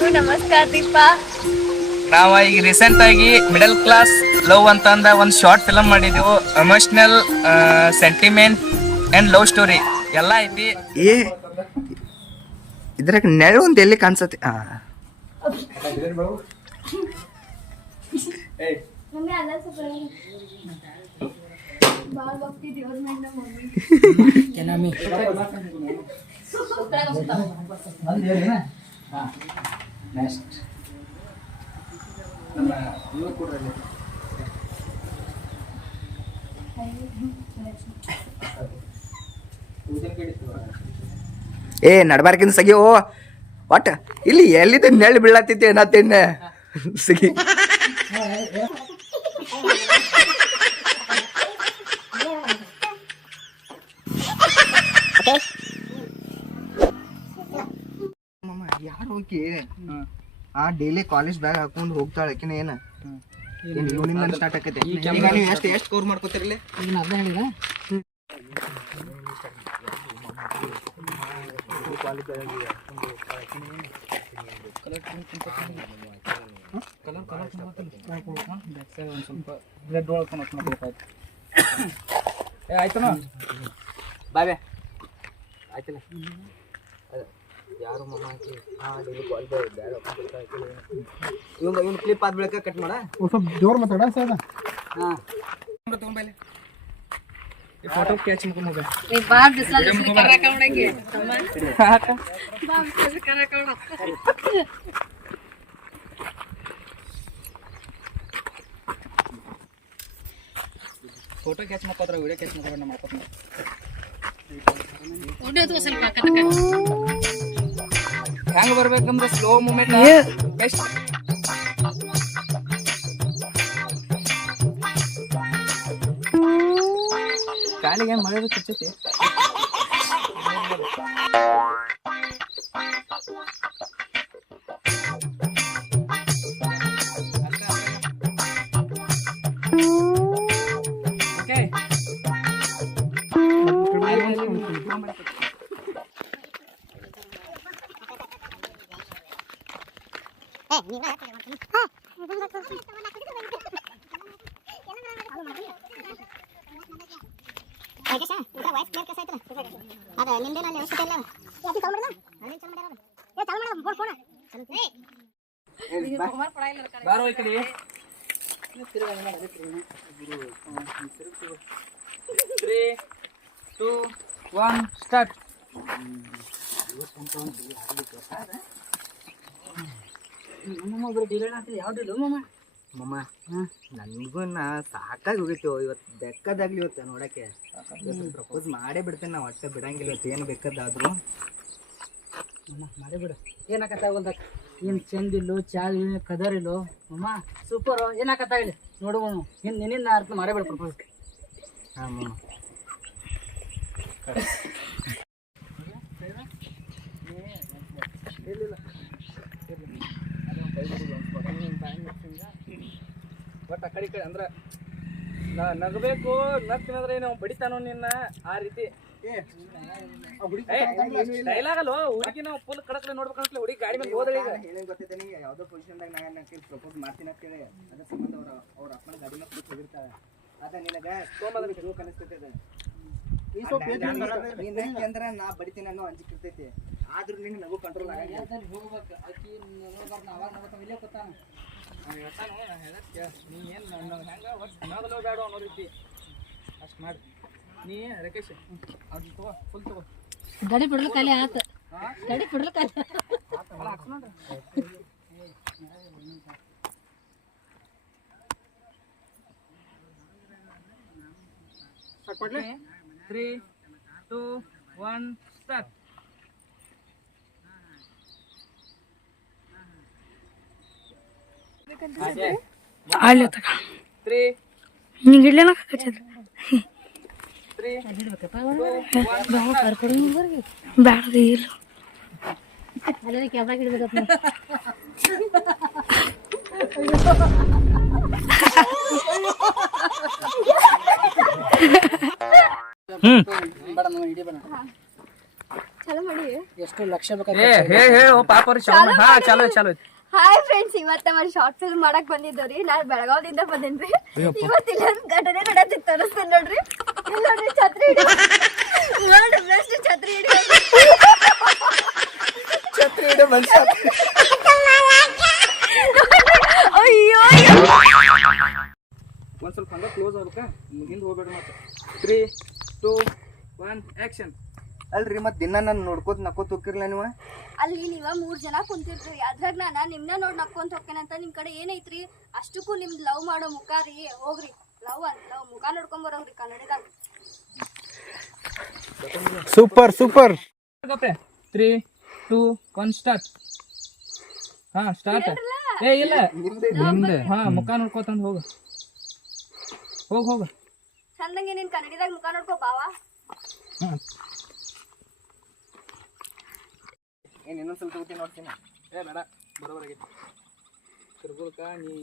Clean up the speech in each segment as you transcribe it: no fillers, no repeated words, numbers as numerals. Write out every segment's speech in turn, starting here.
ನಮಸ್ಕಾರ ದೀಪಾ. ನಾವ ಈಗ ರೀಸೆಂಟ್ ಆಗಿ ಮಿಡಲ್ ಕ್ಲಾಸ್ ಲವ್ ಅಂತಂದ ಒಂದು ಶಾರ್ಟ್ ಫಿಲಮ್ ಮಾಡಿದೆವು. Emotional, sentiment and love story ಎಲ್ಲ ಐತಿ. ಏ ಇದ್ರಾಗ ನೆರಳು ಒಂದು ಎಲ್ಲಿ ಕಾಣಿಸತ್ತೆ. ಏ ನಡ್ಬಾರ್ಕಿಂದ ಸಗಿ ಓ ಒಟ್ಟ ಇಲ್ಲಿ ಎಲ್ಲಿದ್ದ ನೆಳ್ಳು ಬೀಳತ್ತೈತಿ ಏನತ್ತೇನ ಸಗಿ. ಯಾರು ಹೋಗಿ ಡೈಲಿ ಕಾಲೇಜ್ ಬ್ಯಾಗ್ ಹಾಕೊಂಡು ಹೋಗ್ತಾಳೆ ಆಕಿನ ಏನ ಇವನಿಂದ ಸ್ಟಾರ್ಟ್ ಆಕೈತೆ. ಈಗ ನೀವು ಎಷ್ಟು ಕವರ್ ಮಾಡ್ಕೋತಿರ್ಲಿ ಈಗ ಅದ ಹೇಳಿದ ಆಯ್ತಮ್ಮ ಬಾಬೆ ಆಯ್ತಲ್ಲ. ಯಾರು ಮಮ್ಮ ಇವ್ನು ಕ್ಲಿಪ್ ಆದ ಬೆಳಕ ಕಟ್ ಮಾಡ ಸ್ವಲ್ಪ ಜೋರ್ ಮಾತಾಡ ಸರ್. ಹಾಂ ತಗೊಂಬಲ್ಲಿ ಈ ಫೋಟೋ ಕ್ಯಾಚ್ ಮಾಡ್ಕೊಂಡು ಫೋಟೋ ಕ್ಯಾಚ್ ಮಾಡ್ಕೋದ್ರ ವಿಡಿಯೋ ಕ್ಯಾಚ್ ಮಾಡ್ಕೊಂಡು ಮಾಡ್ಕೊತ ಹೆಂಗ್ ಬರ್ಬೇಕಂದ್ರೆ ಸ್ಲೋ ಮೂಮೆಂಟ್ ಬೆಸ್ಟ್. ಕಾಲಿಗೆ ಮಳೆ ಚುಚ್ಚೈತಿ. ಬಾರೋ ಈ ಕಡೆ. 3, 2, 1 ಸ್ಟಾರ್ಟ್. ಮಮ್ಮ ನನಗೂ ಸಾಕಾಗಿ ಹೋಗಿತ್ತು ಇವತ್ತು. ಬೆಕ್ಕದಾಗ್ಲಿ ಇವತ್ತು ನೋಡಕ್ಕೆ ಪ್ರಪೋಸ್ ಮಾಡೇ ಬಿಡ್ತೇನೆ ನಾ. ಒಟ್ಟೆ ಬಿಡಂಗಿಲ್ಲ ಇವತ್ತು ಏನು ಬೇಕಾದಾದ್ರು ಮಾಡೇ ಬಿಡ. ಏನಾಕತ್ತಾಗಲ್ದ ಏನು ಚಂದಿಲ್ಲು ಚಾಲ್ ಕದರಿಲ್ಲು ಅಮ್ಮ ಸೂಪರು ಏನಾಕತ್ತಾಗಲಿ ನೋಡುವ ನಿನ್ನ ಅರ್ಥ ಮಾಡೇ ಬಿಡ ಪ್ರಪೋಸ್. ಹಾಂ ಮಮ್ಮ ಬಟ್ ಆ ಕಡೆ ಅಂದ್ರೆ ನಗಬೇಕು. ನಗ್ತೀನಂದ್ರೆ ನಾವು ಬಡಿತಾನೋ ನಿನ್ನ ಆ ರೀತಿ ಡೈಲಾಗ್ ಅಲ್ವ. ಹುಡುಗಿ ನಾವು ಫುಲ್ ಕಡಕ್ಲೆ ನೋಡ್ಬೇಕಂತ ಹುಡುಗಿ ಗಾಡಿ ಮೇಲೆ ಹೋದ್ರೆ ಈಗ ಏನೇನು ಗೊತ್ತೈತೆ ನೀ ಯಾವುದೋ ಪೊಸಿಷನ್ದಾಗ ನಾನು ಪ್ರಪೋಸ್ ಮಾಡ್ತೀನಿ ಅಂತೇಳಿ ಅದ್ರ ಸಂಬಂಧ ಅವ್ರ ಅಪ್ಪನ ಗಾಡಿ ಮೇಲೆ ಕೂತ್ ಹೋಗಿರ್ತಾಳೆ. ಅದ ನಿನಗೆ ಜೋಕ್ ಅನಿಸ್ತೈತೆ. ಅಂದ್ರೆ ನಾ ಬಡಿತೀನಿ ಅನ್ನೋ ಅಂಜಿಕಿರ್ತೈತಿ. ಆದ್ರೂ ನಿಂಗೆ ನಗು ಕಂಟ್ರೋಲ್ ಆಗಂಗಿಲ್ಲ. ನೀ ಏನು ಹೆಂಗ ಒಟ್ಟು ಬೇಡ ಅನ್ನೋ ರೀತಿ ಅಷ್ಟು ಮಾಡಿ ನೀ ರಕೇಶ್ ಅದು ತಗೋ ಫುಲ್ ತಗೋ. ಗಾಡಿ ಬಿಡ್ಲು ಖಾಲಿ ಆತ. ಗಾಡಿ ಬಿಡ್ಲು ಖಾಲಿ ಕೊಡ್ಲಿ. 3, 2, 1 ಸ್ಟಾರ್ಟ್. ಅಲ್ಲಿ ತಗ 3, ನಿಂಗೆ ಇಡ್ಲೇನ 3, 2, 1 ಬ್ಯಾಡದಿ ಇಲ್ಲ ಅದೇ ಕ್ಯಾಮ್ರಾ ಹಿಡಿಬೇಕಪ್ಪ. ಬೇಡ ಇಡೀ ಬೇಡ. ಚಲೋ ಮಾಡಿ ಎಷ್ಟು ಲಕ್ಷ ಏ ಬೇಕಾದ್ರೆ ಹೇ ಹೇ ಓ ಪಾಪ ಅವ್ರಿಗೆ ಚಾಲು ಹಾ ಚಾಲು ಚಾಲು ಹಾಯ್ ಫ್ರೆಂಡ್ಸ್, ಇವತ್ತ ಮಾಡಿ ಶಾರ್ಟ್ ಫಿಲ್ಮ್ ಮಾಡಕ್ ಬಂದಿದ್ದವ್ರಿ. ನಾನ್ ಬೆಳಗಾವದಿಂದ ಬಂದೇನ್ರಿ. ಇವತ್ತು ಇಲ್ಲೊಂದು ಘಟನೆ ನಡೆದಿತ್ತು, ತೋರಿಸ್ತೇನೆ ನೋಡ್ರಿ. ಇಲ್ಲಿ ನೋಡ್ರಿ ಛತ್ರಿ ವರ್ಲ್ಡ್ ಬೆಸ್ಟ್ ಛತ್ರಿ ಅಯ್ಯೋ ಒಂದ್ ಸ್ವಲ್ಪ ಹಂಗ ಕ್ಲೋಸ್ ಆಗ್ಬೇಕಾ, ಹಿಂದೆ ಹೋಗ್ಬೇಡ್ರಿ ಮತ್ತೆ. 3, 2, 1 ಆಕ್ಷನ್. ಅಲ್ರಿ ಮತ್ ದಿನ ನಾನು ನೋಡ್ಕೋತ ನಕ್ಕೋತ ಹೋಗಿರ್ಲ ನೀವು? ಅಲ್ಲಿ ನೀವ 3 ಜನ ಕುಂತಿರ್ತೀರಿ, ಅದ್ರಾಗ ನಾನ ನಿಮ್ನ ನೋಡ್ ನಕ್ಕೊಂತ ಹೋಗ್ತೇನಂತ. ನಿಮ್ ಕಡೆ ಏನೈತ್ರಿ? ಅಷ್ಟಕ್ಕೂ ನಿಮ್ದು ಲವ್ ಮಾಡೋ ಮುಖ ರೀ. ಹೋಗ್ರಿ ಲವ್ ಮುಖ ನೋಡ್ಕೊಂಡ್ ಬರೋಗ್ರಿ ಕನ್ನಡದಾಗ. Super super. 3, 2, 1 ಸ್ಟಾರ್ಟ್. ಹಾ ಸ್ಟಾರ್ಟ್. ಏ ಇಲ್ಲ ನಿಮ್ದು. ಹಾ ಮುಖ ನೋಡ್ಕೋತಂದ್ ಹೋಗು ಹೋಗು ಚಂದಂಗೆ ನೀನ್ ಕನ್ನಡದಾಗ ಮುಖ ನೋಡ್ಕೋ ಬಾವಾ. ಏನ್ ಇನ್ನೊಂದ್ ಸ್ವಲ್ಪ ತಗೋತೀನಿ ನೋಡ್ತೀನಿ. ಏ ಬೇಡ ಬರೋಬರಾಗೈತಿ. ತಿರ್ಗುಳ್ಕ ನೀ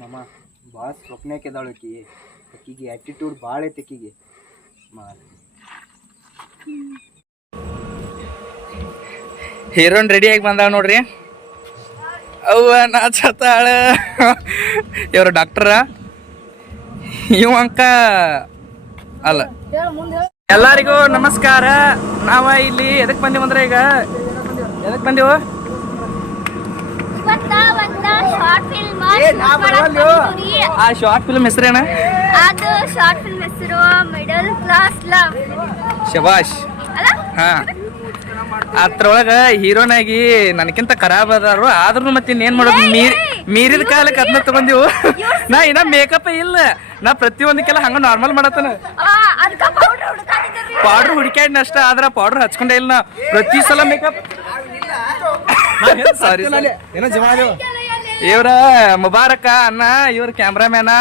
ಮಾಮ ಭಾಳ ಸ್ವಪ್ನಕ್ಕೆ ಇದ್ದಾಳು ಆಕಿಗೆ ಆ್ಯಟಿಟ್ಯೂಡ್ ಭಾಳ ಐತಿ ಆಕಿಗೆ. ಹೀರೋನ್ ರೆಡಿ ಆಗಿ ಬಂದಾಳ ನೋಡ್ರಿ. ಅವ್ವ ನಾಚತಾಳ. ಇವ್ರ ಡಾಕ್ಟರ, ಇವಂಕ ಅಲ್ಲ. ಎಲ್ಲರಿಗೂ ನಮಸ್ಕಾರ. ನಾವ ಇಲ್ಲಿ ಎದಕ್ ಬಂದಿವಂದ್ರೆ ಈಗ ಎದಕ್ ಬಂದಿವ? ಆ ಶಾರ್ಟ್ ಫಿಲ್ಮ್ ಹೆಸರೇನ? ಅದು ಶಾರ್ಟ್ ಫಿಲ್ಮ್ ಹೆಸರು ಮಿಡಲ್ ಕ್ಲಾಸ್ ಲವ್. ಶಬಾಷ್. ಹಾ, ಅದ್ರೊಳಗ ಹೀರೋನ್ ಆಗಿ ನನಕಿಂತ ಖರಾಬ್ ಅದಾರು. ಆದ್ರೂ ಮತ್ತೆ ಇನ್ನೇನ್ ಮಾಡೋದು, ಮೀರಿದ ಕಾಲಕ್ಕೆ ಅದನ್ನ ತಗೊಂಡಿವು. ನಾ ಇನ್ನ ಮೇಕಪ್ ಇಲ್ಲ, ನಾ ಪ್ರತಿಯೊಂದಕ್ಕೆಲ್ಲ ಹಂಗ ನಾರ್ಮಲ್ ಮಾಡತ್ತನ. ಪೌಡ್ರ್ ಹುಡುಕಾಡಿನ ಅಷ್ಟ, ಆದ್ರ ಪೌಡ್ರ್ ಹಚ್ಕೊಂಡೇ ಇಲ್ಲ ನಾ. ಪ್ರತಿ ಸಲ ಮೇಕಪ್. ಸಾರಿ ಇವ್ರ ಮುಬಾರಕ ಅನ್ನ, ಇವ್ರ ಕ್ಯಾಮ್ರಾಮ್ಯಾನ.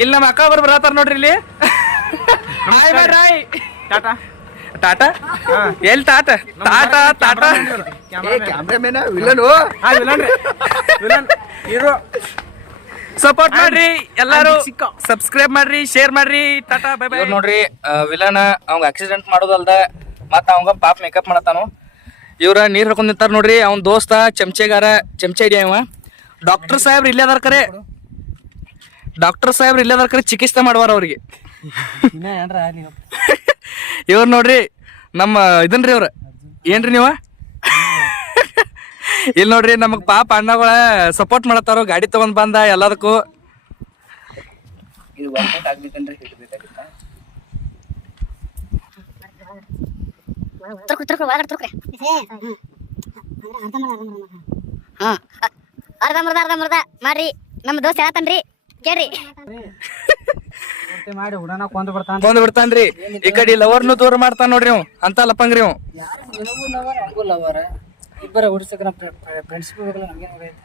ಇಲ್ಲಿ ನಮ್ಮ ಅಕ್ಕ ಒಬ್ರು ಬರತಾರ ನೋಡ್ರಿ ಇಲ್ಲಿ. ಟಾಟಾ ಟಾಟಾ ಎಲ್ಲಿ ಟಾಟಾ ಟಾಟಾ ಟಾಟಾ ಕ್ಯಾಮ್ರಾಮೇನ ವಿಲನು ಹೀರೋ. ಸಪೋರ್ಟ್ ಮಾಡ್ರಿ ಎಲ್ಲಾರು, ಸಬ್ಸ್ಕ್ರೈಬ್ ಮಾಡ್ರಿ, ಶೇರ್ ಮಾಡ್ರಿ. Tata bye bye. ನೋಡ್ರಿ ವಿಲನ್ ಅವಂಗ ಆಕ್ಸಿಡೆಂಟ್ ಮಾಡೋದಲ್ದ ಮತ್ತ ಅವಂಗ ಪಾಪ ಮೇಕಪ್ ಮಾಡತಾನು. ಇವ್ರ ನೀರ್ ಹಿಡ್ಕೊಂಡ್ ನಿಂತಾರ ನೋಡ್ರಿ. ಅವ್ನ ದೋಸ್ತ ಚಮಚೆಗಾರ, ಚಮಚೆ ಹಿಡಿಯ ಇವ. ಡಾಕ್ಟರ್ ಸಾಹೇಬ್ರ ಇಲ್ಲೇ ಅದಾರ ಕರೆ, ಡಾಕ್ಟರ್ ಸಾಹೇಬ್ರ ಇಲ್ಲೇ ಅದಾರ ಕರೆ, ಚಿಕಿತ್ಸೆ ಮಾಡುವಾರ ಅವ್ರಿಗೆ. ಇವ್ರು ನೋಡ್ರಿ ನಮ್ಮ ಇದನ್ರಿ ಅವ್ರ. ಏನ್ರಿ ನೀವ? ಇಲ್ಲಿ ನೋಡ್ರಿ ನಮಗ್ ಪಾಪ ಅಣ್ಣಗಳ ಸಪೋರ್ಟ್ ಮಾಡತ್ತಾರ. ಗಾಡಿ ತಗೊಂಡ್ ಬಂದ ಎಲ್ಲದಕ್ಕೂ. ಇದು ವರ್ಕೌಟ್ ಆಗ್ಬೇಕಂದ್ರೆ ಅರ್ಧಂಬರ್ಧ ಮಾಡ್ರಿ. ನಮ್ಮ ದೋಸ್ತ ಹೇಳತ್ತನ್ರಿ ಕೇಳ್ರಿ. ಮಾಡಿ ಹುಡನ ಕೊಂದ್ ಬಿಡ್ತಾನ. ಕೊಂದ್ ಬಿಡ್ತಾನ್ರಿ. ಈ ಕಡೆ ಲವರ್ನು ದೂರ ಮಾಡ್ತಾನ ನೋಡ್ರಿ ಅವ್ ಅಂತ ಲಪಂಗ್ರಿ ಅವ್. ಲವರ್ ಇಬ್ಬರ ಹುಡ್ಸಕ್ ಫ್ರೆಂಡ್ಶಿಪ್ ಹೋಗಲ್ಲ. ನಮ್ಗೇನ್ ಹೋಗೈತಿ?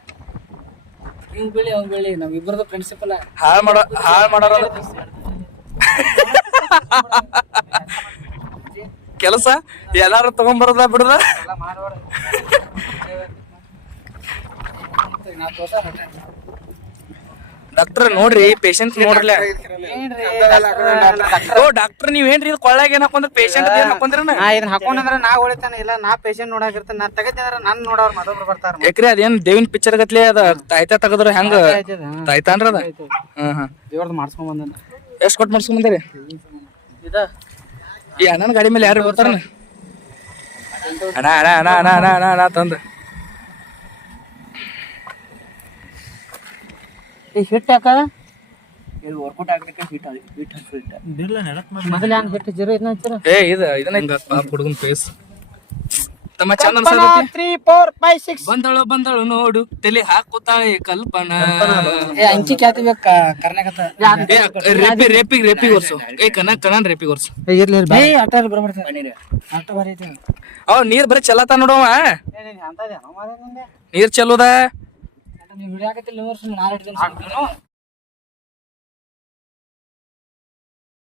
ಹಿಂಗ್ ಬೆಳಿ ಅವ್ನ್ ಬೆಳಿ, ನಮ್ ಇಬ್ಬರದು ಫ್ರೆಂಡ್ಶಿಪ್ ಅಲ್ಲ. ಹಾಳ್ ಮಾಡೋರ ಕೆಲಸ ಎಲ್ಲಾರು ತಗೊಂಡ್ಬರದ ಬಿಡದ. ಡಾಕ್ಟರ್ ನೋಡ್ರಿ, ಪೇಷಂಟ್ ನೋಡ್ರಲ್ಲ. ಓ ಡಾಕ್ಟರ್ ನೀವ್ ಏನ್ರಿ ಇದು ಕೊಳ್ಳಾಗ ಏನ್ ಹಾಕೊಂಡ್ರ? ಪೇಷಂಟ್ ಏನ್ ಹಾಕೊಂಡ್ರ? ಇದನ್ನ ಹಾಕೊಂಡ್ರ ನಾ ಹೊಳಿತಾನ ಇಲ್ಲ, ನಾ ಪೇಷಂಟ್ ನೋಡಾಕಿರ್ತಾನ. ನಾ ತೆಗತಿದ್ರ ನನ್ ನೋಡವ್ರ ಮತ್ತೊಬ್ರು ಬರ್ತಾರ. ಯಾಕ್ರಿ ಅದೇನ್ ದೇವಿನ ಪಿಕ್ಚರ್ ಗತ್ಲೆ ಅದ ತಾಯ್ತಾ ತೆಗದ್ರ ಹೆಂಗ ತಾಯ್ತಾನ್ರ ಅದ? ದೇವ್ರದ್ ಮಾಡ್ಸ್ಕೊಂಡ್ ಬಂದ. ಎಷ್ಟ್ ಕೊಟ್ಟು ಮಾಡ್ಸ್ಕೊಂಡ್ ಬಂದಿರಿ? ಇದ ಈ ಅಣ್ಣನ ಗಾಡಿ ಮೇಲೆ ಯಾರು ಬರ್ತಾರ? ಅಣ್ಣ ಅಣ್ಣ ಅಣ್ಣ ಅಣ್ಣ ಅಣ್ಣ ಅಣ್ಣ ಅಣ್ಣ ತಂದ ಹಿಟ್ ಹಾಕದ ವರ್ಕೌಟ್ ಆಗ್ಲಿಕ್ಕೆ ಹೀಟ್ ಮೊದಲ ಹಂಗ ಹಿಟ್ ಜೀರೋ ಇದನ್ನ ಹಚ್ಚಿರ. ಏ ಇದನ್ನ ಹುಡುಗನ್ ಫೇಸ್ ತಮ್ಮ ಚಂದ 3, 4, 5, 6 ಬಂದಳು ನೋಡು ತಲೆ ಹಾಕುತ್ತಾಳೆ ಕಲ್ಪನಾ. ಅಂಕಿ ಖ್ಯಾತಿ ಬೇಕ ಕರ್ನಾಟಕ. ರೇಪಿಗೆ ವರ್ಸು. ಏ ಕಣನ್ ರೇಪಿಗೆ ವರ್ಸು. ಅಟ್ಟಾರ ಬರ್ಬಿಡ್ತಾನೆ. ಅಟ್ಟ ಬರೀ ಅವ್ ನೀರ್ ಬರೀ ಚಲ್ಲತ್ತ ನೋಡವ. ಅಂತದೇನೋ ಮಾರೇ ನೀರ್ ಚಲ್ಲೋದ. ನೀವು ಹಿಡಿಯಾಕತ್ತಿಲ್ಲ. 4 ದಿನ